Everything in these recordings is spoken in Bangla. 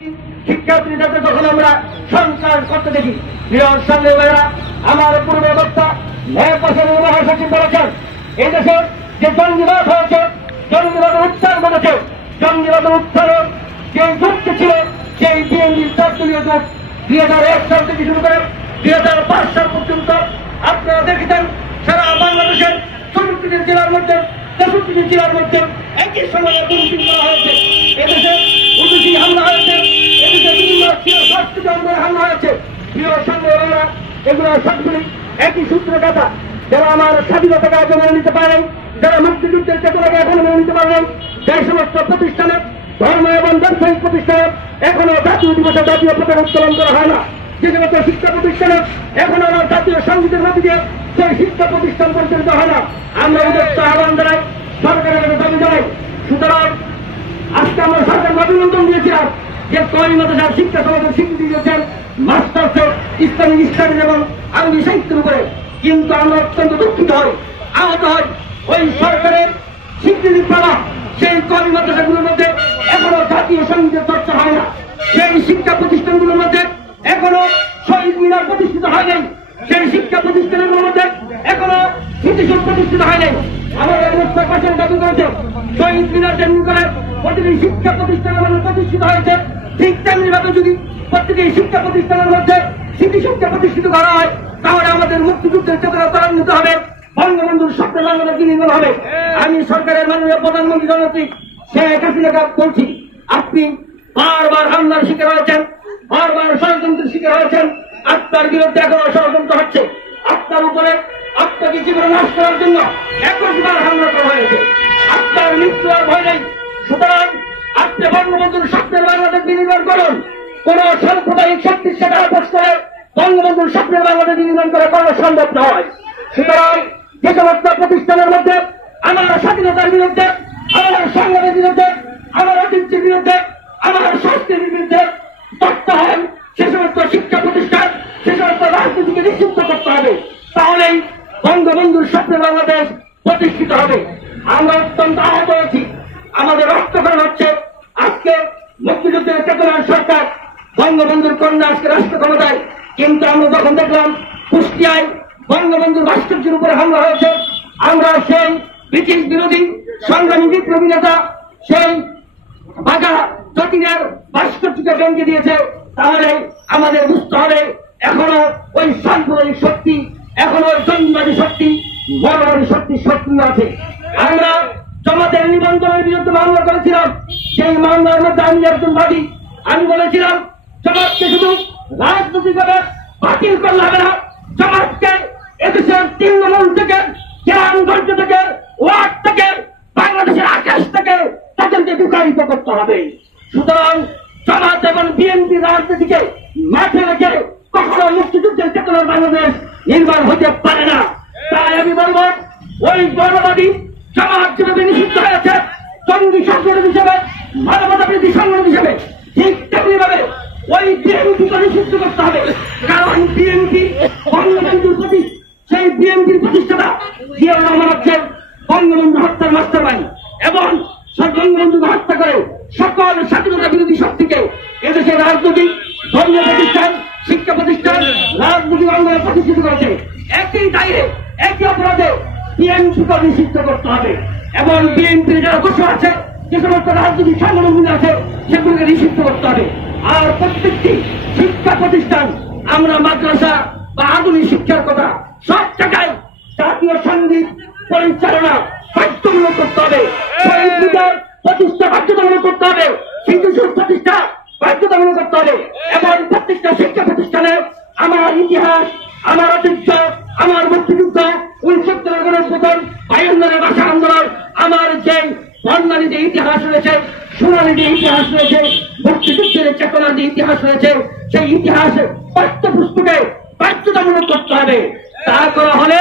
শিক্ষার্থীদের যখন আমরা সংস্কার করতে দেখি, প্রিয় সঙ্গে আমার পূর্ব বক্তা ন্যায়প্রশাসনের মহাসচিব বলেছেন, এদেশে যে জঙ্গিবাদ হয়েছে, জঙ্গিবাদের উত্থান ঘটেছে, জঙ্গিবাদের উত্থানের যে যুক্তি ছিল সেই বিএনপির তৃতীয় যুগ 2001 সাল থেকে শুরু করে 2005 সাল পর্যন্ত আপনারা দেখেছেন সারা বাংলাদেশের 64টি জেলার মধ্যে 63টি জেলার মধ্যে একই সময়ে গুরুত্ব করা হয়েছে। এদেশে উদ্দেশ্যী হামলা হয়েছে, এদেশে বিভিন্ন সংস্কৃতি হামলা হয়েছে। প্রিয় সংগ্রামীরা, এগুলো সবগুলি একই সূত্র কথা। যারা আমার স্বাধীনতাকে আগে মেনে নিতে পারেন, যারা মুক্তিযুদ্ধের চেতনাকে এখনো মেনে নিতে পারেন, যে সমস্ত প্রতিষ্ঠানে ধর্ম এবং ব্যবসায়িক প্রতিষ্ঠানে এখনো জাতীয় দিবসে জাতীয় পতাকা উত্তোলন করা হয় না, যে সমস্ত শিক্ষা প্রতিষ্ঠানে এখনো আমার জাতীয় সঙ্গীতের মধ্যে দিয়ে সেই শিক্ষা প্রতিষ্ঠান পরিচালিত হয় না, আমরা ওদের আহ্বান জানাই, সরকারের কাছে দাবি জানাই। সুতরাং আজকে আমরা সরকার অভিনন্দন দিয়েছিলাম যে কওমি মাদ্রাসার শিক্ষা সমাজের স্বীকৃতি দিয়েছেন মাস্টার্সে ইসলামিক স্টাডিজ এবং আরবি সাহিত্যের উপরে, কিন্তু আমরা অত্যন্ত দুঃখিত হই, আহত হই। ওই সরকারের স্বীকৃতি পাওয়া সেই কওমি মাদ্রাসাগুলোর মধ্যে এখনো জাতীয় সঙ্গীতের চর্চা হয় না, সেই শিক্ষা প্রতিষ্ঠানগুলোর মধ্যে এখনো শহীদ মিনার প্রতিষ্ঠিত হয় নাই, সেই শিক্ষা প্রতিষ্ঠানগুলোর মধ্যে এখনো স্মৃতিসৌধ প্রতিষ্ঠিত হয় নাই। আমাদের পাশের দাবি করেছে শহীদ মিনার যেমনি করে প্রতিটি শিক্ষা প্রতিষ্ঠানের মধ্যে প্রতিষ্ঠিত হয়েছে, ঠিক তেমনি ভাবে যদি প্রতিটি শিক্ষা প্রতিষ্ঠানের মধ্যে স্মৃতিসৌধ প্রতিষ্ঠিত করা হয়, তাহলে আমাদের মুক্তিযুদ্ধের চেতনা ত্বরান্বিত হবে, বঙ্গবন্ধুর স্বপ্নের বাংলাদেশ নির্মাণ হবে। আমি সরকারের মাননীয় প্রধানমন্ত্রী জননেত্রী শেখ হাসিনাকে বলছি, আপনি বারবার হামলার শিকার হয়েছেন, বারবার ষড়যন্ত্রের শিকার হয়েছেন, আপনার বিরুদ্ধে এখনো ষড়যন্ত্র হচ্ছে, আপনার উপরে আপনাকে জীবন নাশ করার জন্য 21বার হামলা করা হয়েছে, আপনার মৃত্যু আর ভয় নেই। সুতরাং আপনি বঙ্গবন্ধুর স্বপ্নের বাংলাদেশ নির্মাণ করুন। কোন সাম্প্রদায়িক শক্তির সাথে আপোষ করে বঙ্গবন্ধুর স্বপ্নের বাংলাদেশ নির্মাণ করা কোনো সম্ভব নয়। সুতরাং যে সমস্ত প্রতিষ্ঠানের মধ্যে আমার স্বাধীনতার বিরুদ্ধে, আমার সংগ্রামের বিরুদ্ধে, আমার ঐতিহ্যের বিরুদ্ধে, আমার সংস্কৃতির বিরুদ্ধে তথ্য হয়, সে সমস্ত শিক্ষা প্রতিষ্ঠান, সে সমস্ত রাজনীতিকে নিষিদ্ধ করতে হবে, তাহলেই বঙ্গবন্ধুর স্বপ্নের বাংলাদেশ প্রতিষ্ঠিত হবে। আমরা অত্যন্ত আহত হয়েছি, আমাদের রক্তক্ষরণ হচ্ছে। আজকে মুক্তিযুদ্ধের চেতনার সরকার, বঙ্গবন্ধুর কন্যা আজকে রাষ্ট্র ক্ষমতায়, কিন্তু আমরা যখন দেখলাম কুষ্টিয়ায় বঙ্গবন্ধুর ভাস্কর্যের উপরে হামলা হয়েছে, আমরা সেই ব্রিটিশ বিরোধী সংগ্রামী বিপ্লবী নেতা সেই বাঘা যতীনের ভাস্কর্যকে ভেঙে দিয়েছে, তাহলে আমাদের বুঝতে হবে এখনো ওই সাম্প্রদায়িক শক্তি, এখনো জঙ্গিবাদী শক্তি, বড়বাদী শক্তি সক্রিয় আছে। আমরা জামাতের নিবন্ধনের বিরুদ্ধে মামলা করেছিলাম, সেই মামলার মধ্যে আমি একজন বাদী। আমি বলেছিলাম জামাতকে শুধু রাজনৈতিকভাবে বাতিল করলে হবে না, জামাতকে এদেশের তৃণমূল থেকে, গ্রামগঞ্জ থেকে, ওয়ার্ড থেকে, বাংলাদেশের আকাশ থেকে তাদেরকে বিতাড়িত করতে হবে। সুতরাং জামাত এবং বিএনপি রাজনীতিকে মাঠে রেখে কখনো মুক্তিযুদ্ধের চেতনার বাংলাদেশ নির্মাণ হতে পারে না। তাই আমি বলবো, ওই বর্ণবাদী জামাত যেভাবে নিষিদ্ধ হয়েছে জঙ্গি সংগঠন হিসেবে, মানবতা বিরোধী সংগঠন হিসেবে, ঠিক তেমনি ভাবে ওই বিএনপিকে নিষিদ্ধ করতে হবে। কারণ বিএনপি বঙ্গবন্ধুর প্রতি, সেই বিএনপির প্রতিষ্ঠাতা জিয়াউর রহমান হচ্ছেন বঙ্গবন্ধু হত্যার মাস্টারমাইন্ড, এবং বঙ্গবন্ধুকে হত্যা করে সকল স্বাধীনতা বিরোধী শক্তিকে এদেশের রাজনৈতিক, ধর্মীয় প্রতিষ্ঠান, শিক্ষা প্রতিষ্ঠান, রাজনৈতিক অঙ্গনে প্রতিষ্ঠিত করেছে। একই দায়রে, একই অপরাধে বিএনপিকে নিষিদ্ধ করতে হবে, এবং বিএনপির যারা দোষী আছে, যে সমস্ত রাজনৈতিক সংগঠনগুলি আছে, সেগুলিকে নিষিদ্ধ করতে হবে। আর প্রত্যেকটি শিক্ষা প্রতিষ্ঠান, আমরা মাদ্রাসা বা আধুনিক শিক্ষার কথা, সব জায়গায় জাতীয় সঙ্গীত পরিচালনা বাধ্যতামূলক করতে হবে, প্রতিষ্ঠা বাধ্যতামূলক করতে হবে, শিশুসুর প্রতিষ্ঠা বাধ্যতামূলক করতে হবে, এবং প্রত্যেকটা শিক্ষা প্রতিষ্ঠানে আমার ইতিহাস, আমার ঐতিহ্য, আমার মুক্তিযুদ্ধ, 69 52 ভাষা আন্দোলন, আমার যে বর্ণালী যে ইতিহাস রয়েছে, সোনালী যে ইতিহাস রয়েছে, মুক্তিযুদ্ধের চেতনার যে ইতিহাস রয়েছে, সেই ইতিহাস পাঠ্যপুস্তকে বাধ্যতামূলক করতে হবে। তা করা হলে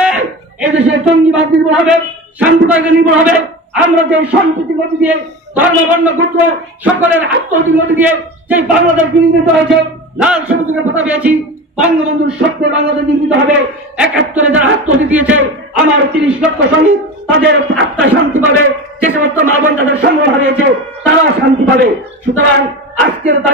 এদেশে জঙ্গিবাদ নির্মূল হবে, সাম্প্রদায়িক নির্মূল হবে। আমরা যে সম্প্রীতির মধ্যে দিয়ে, ধর্ম, বর্ণ, গোত্র সকলের আত্মহতির মধ্যে দিয়ে সেই বাংলাদেশ নির্মিত হয়েছে, লাল সবুজের কথা পেয়েছি, বঙ্গবন্ধুর স্বপ্নের বাংলাদেশ নির্মিত হবে। 71-এ যারা আত্মহতি দিয়েছে, আমার 30 লক্ষ শহীদ, তাদের আত্মা শান্তি পাবে, যে সমস্ত মা বোন তাদের সম্মান হারিয়েছে তারা শান্তি পাবে। সুতরাং আজকের